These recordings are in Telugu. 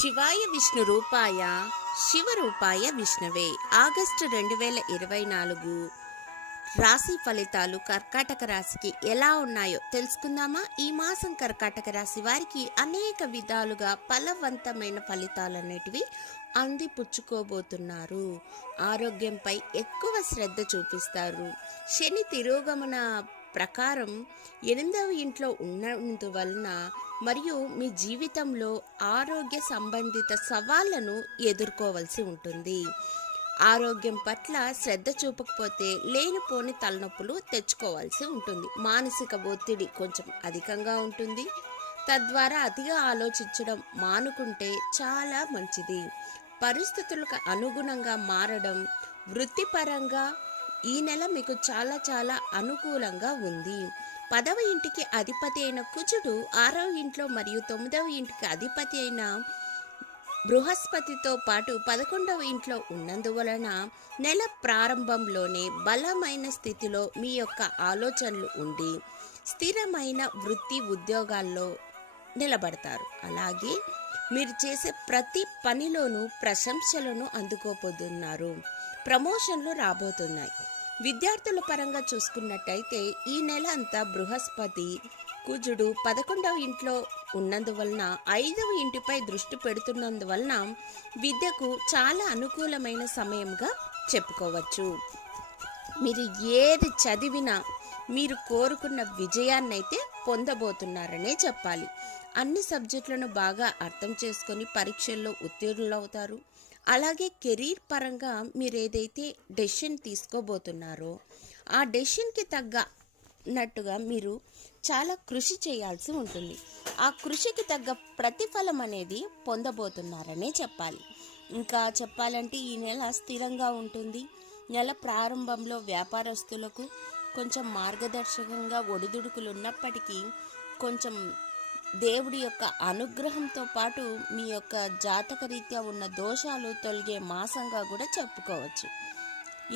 శివాయ విష్ణు రూపాయ శివరూపాయ విష్ణువే. ఆగస్టు రెండు వేల ఇరవై నాలుగు రాశి ఫలితాలు కర్కాటక రాశికి ఎలా ఉన్నాయో తెలుసుకుందామా? ఈ మాసం కర్కాటక రాశి వారికి అనేక విధాలుగా ఫలవంతమైన ఫలితాలు అనేటివి అందిపుచ్చుకోబోతున్నారు. ఆరోగ్యంపై ఎక్కువ శ్రద్ధ చూపిస్తారు. శని తిరోగమన ప్రకారం ఎనిమిదవ ఇంట్లో ఉన్నందువలన మరియు మీ జీవితంలో ఆరోగ్య సంబంధిత సవాళ్ళను ఎదుర్కోవలసి ఉంటుంది. ఆరోగ్యం పట్ల శ్రద్ధ చూపకపోతే లేనిపోని తలనొప్పులు తెచ్చుకోవాల్సి ఉంటుంది. మానసిక ఒత్తిడి కొంచెం అధికంగా ఉంటుంది. తద్వారా అతిగా ఆలోచించడం మానుకుంటే చాలా మంచిది. పరిస్థితులకు అనుగుణంగా మారడం వృత్తిపరంగా ఈ నెల మీకు చాలా చాలా అనుకూలంగా ఉంది. పదవ ఇంటికి అధిపతి అయిన కుజుడు ఆరవ ఇంట్లో మరియు తొమ్మిదవ ఇంటికి అధిపతి అయిన బృహస్పతితో పాటు పదకొండవ ఇంట్లో ఉన్నందువలన నెల ప్రారంభంలోనే బలమైన స్థితిలో మీ యొక్క ఆలోచనలు ఉండి స్థిరమైన వృత్తి ఉద్యోగాల్లో నిలబడతారు. అలాగే మీరు చేసే ప్రతి పనిలోనూ ప్రశంసలను అందుకోబోతున్నారు. ప్రమోషన్లు రాబోతున్నాయి. విద్యార్థుల పరంగా చూసుకున్నట్టయితే ఈ నెల అంతా బృహస్పతి కుజుడు పదకొండవ ఇంట్లో ఉన్నందువలన ఐదవ ఇంటిపై దృష్టి పెడుతున్నందువలన విద్యకు చాలా అనుకూలమైన సమయంగా చెప్పుకోవచ్చు. మీరు ఏది చదివినా మీరు కోరుకున్న విజయాన్నైతే పొందబోతున్నారనే చెప్పాలి. అన్ని సబ్జెక్టులను బాగా అర్థం చేసుకొని పరీక్షల్లో ఉత్తీర్ణులవుతారు. అలాగే కెరీర్ పరంగా మీరు ఏదైతే డెసిషన్ తీసుకోబోతున్నారో ఆ డెసిషన్కి తగ్గనట్టుగా మీరు చాలా కృషి చేయాల్సి ఉంటుంది. ఆ కృషికి తగ్గ ప్రతిఫలం అనేది పొందబోతున్నారనే చెప్పాలి. ఇంకా చెప్పాలంటే ఈ నెల స్థిరంగా ఉంటుంది. నెల ప్రారంభంలో వ్యాపారస్తులకు కొంచెం మార్గదర్శకంగా ఒడిదుడుకులు ఉన్నప్పటికీ కొంచెం దేవుడి యొక్క అనుగ్రహంతో పాటు మీ యొక్క జాతకరీత్యా ఉన్న దోషాలు తొలగే మాసంగా కూడా చెప్పుకోవచ్చు.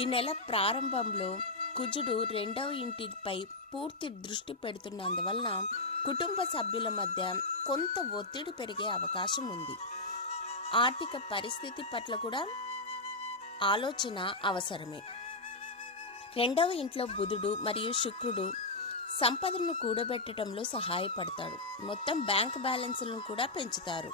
ఈ నెల ప్రారంభంలో కుజుడు రెండవ ఇంటిపై పూర్తి దృష్టి పెడుతున్నందువలన కుటుంబ సభ్యుల మధ్య కొంత ఒత్తిడి పెరిగే అవకాశం ఉంది. ఆర్థిక పరిస్థితి పట్ల కూడా ఆలోచన అవసరమే. రెండవ ఇంట్లో బుధుడు మరియు శుక్రుడు సంపదను కూడబెట్టడంలో సహాయపడతాడు మొత్తం బ్యాంక్ బ్యాలెన్స్లను కూడా పెంచుతారు.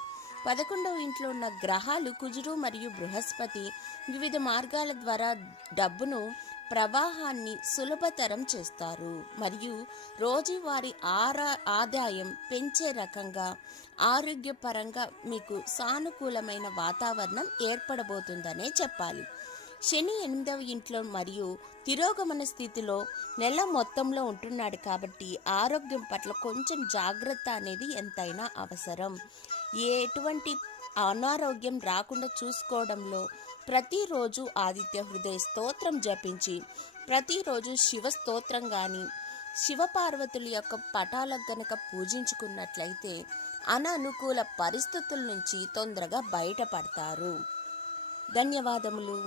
పదకొండవ ఇంట్లో ఉన్న గ్రహాలు కుజుడు మరియు బృహస్పతి వివిధ మార్గాల ద్వారా డబ్బును ప్రవాహాన్ని సులభతరం చేస్తారు. మరియు రోజువారి ఆరా ఆదాయం పెంచే రకంగా ఆరోగ్యపరంగా మీకు సానుకూలమైన వాతావరణం ఏర్పడబోతుందనే చెప్పాలి. శని ఎనిమిదవ ఇంట్లో మరియు తిరోగమన స్థితిలో నెల మొత్తంలో ఉంటున్నాడు కాబట్టి ఆరోగ్యం పట్ల కొంచెం జాగ్రత్త అనేది ఎంతైనా అవసరం. ఎటువంటి అనారోగ్యం రాకుండా చూసుకోవడంలో ప్రతిరోజు ఆదిత్య హృదయ స్తోత్రం జపించి ప్రతిరోజు శివ స్తోత్రం కానీ శివపార్వతుల యొక్క పటాలకు గనక పూజించుకున్నట్లయితే అననుకూల పరిస్థితుల నుంచి తొందరగా బయటపడతారు. ధన్యవాదములు.